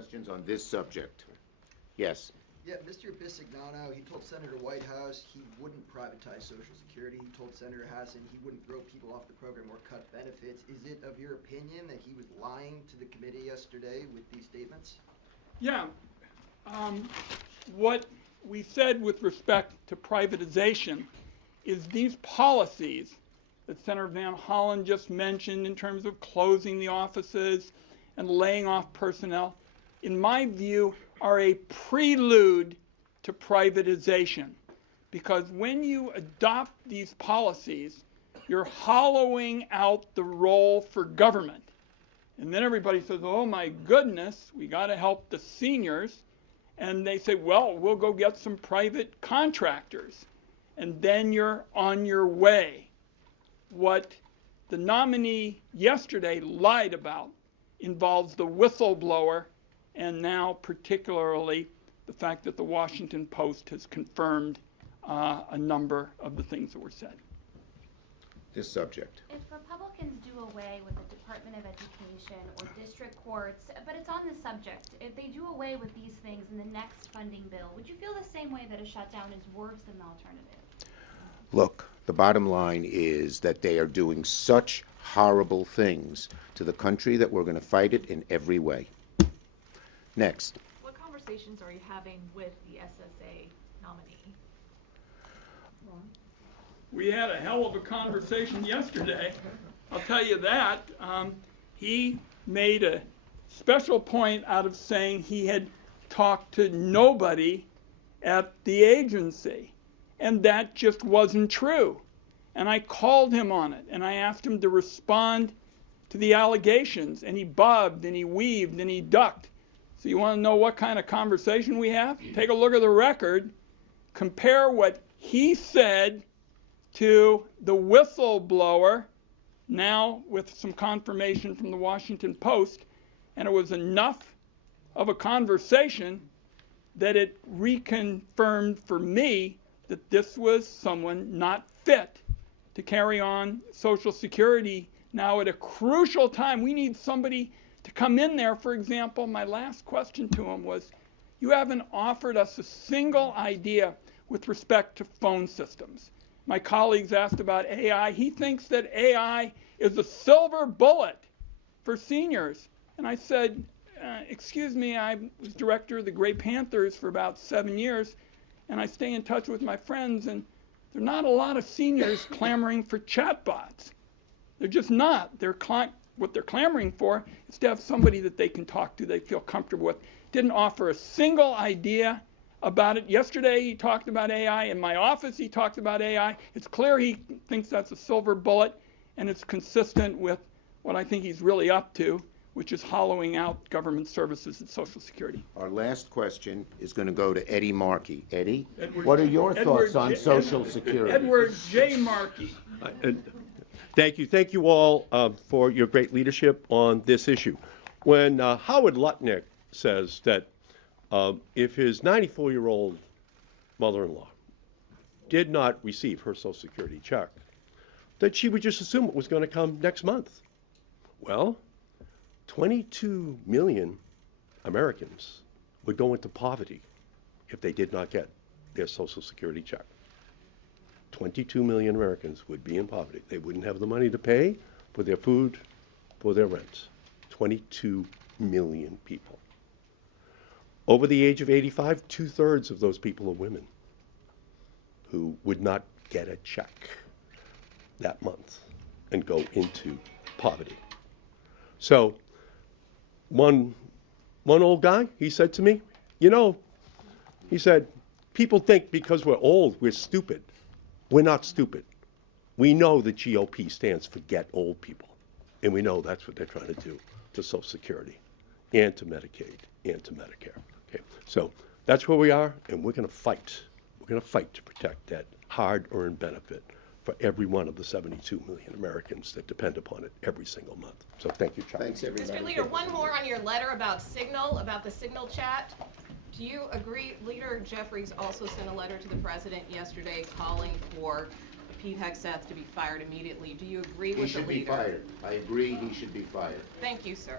questions on this subject? Yes. Yeah, Mr. Bisignano, he told Senator Whitehouse he wouldn't privatize Social Security. He told Senator Hassan he wouldn't throw people off the program or cut benefits. Is it of your opinion that he was lying to the committee yesterday with these statements? Yeah. What we said with respect to privatization is these policies that Senator Van Hollen just mentioned in terms of closing the offices and laying off personnel, in my view, are a prelude to privatization. Because when you adopt these policies, you're hollowing out the role for government. And then everybody says, oh my goodness, we got to help the seniors. And they say, well, we'll go get some private contractors. And then you're on your way. What the nominee yesterday lied about involves the whistleblower, and now particularly the fact that the Washington Post has confirmed a number of the things that were said. This subject. If Republicans do away with the Department of Education or district courts, but it's on the subject, if they do away with these things in the next funding bill, would you feel the same way that a shutdown is worse than the alternative? Look, the bottom line is that they are doing such horrible things to the country that we're going to fight it in every way. Next. What conversations are you having with the SSA nominee? We had a hell of a conversation yesterday. I'll tell you that. He made a special point out of saying he had talked to nobody at the agency. And that just wasn't true. And I called him on it, and I asked him to respond to the allegations, and he bobbed, and he weaved, and he ducked. So you want to know what kind of conversation we have? Take a look at the record, compare what he said to the whistleblower, now with some confirmation from the Washington Post, and it was enough of a conversation that it reconfirmed for me that this was someone not fit to carry on Social Security now at a crucial time. We need somebody to come in there. For example, my last question to him was, you haven't offered us a single idea with respect to phone systems. My colleagues asked about AI. He thinks that AI is a silver bullet for seniors. And I said, excuse me, I was director of the Gray Panthers for about 7 years, and I stay in touch with my friends, and there are not a lot of seniors clamoring for chatbots. They're just not. What they're clamoring for is to have somebody that they can talk to, they feel comfortable with. Didn't offer a single idea about it. Yesterday he talked about AI. In my office he talked about AI. It's clear he thinks that's a silver bullet, and it's consistent with what I think he's really up to, which is hollowing out government services and Social Security. Our last question is going to go to Eddie Markey. Eddie, what are your thoughts on Social Security? Edward J. Markey. Thank you. Thank you all for your great leadership on this issue. When Howard Lutnick says that if his 94-year-old mother-in-law did not receive her Social Security check, that she would just assume it was going to come next month. Well, 22 million Americans would go into poverty if they did not get their Social Security check. 22 million Americans would be in poverty. They wouldn't have the money to pay for their food, for their rent. 22 million people. Over the age of 85, 2/3 of those people are women who would not get a check that month and go into poverty. So one old guy, he said to me, he said, people think because we're old, we're stupid. We're not stupid. We know the GOP stands for Get Old People, and we know that's what they're trying to do to Social Security and to Medicaid and to Medicare. Okay, so that's where we are, and we're going to fight. We're going to fight to protect that hard-earned benefit for every one of the 72 million Americans that depend upon it every single month. So thank you, Charlie. Thanks, everybody. Mr. Leader, one more on your letter about Signal, about the Signal chat. Do you agree? Leader Jeffries also sent a letter to the president yesterday calling for Pete Hegseth to be fired immediately. Do you agree with the leader? He should be fired. I agree he should be fired. Thank you, sir.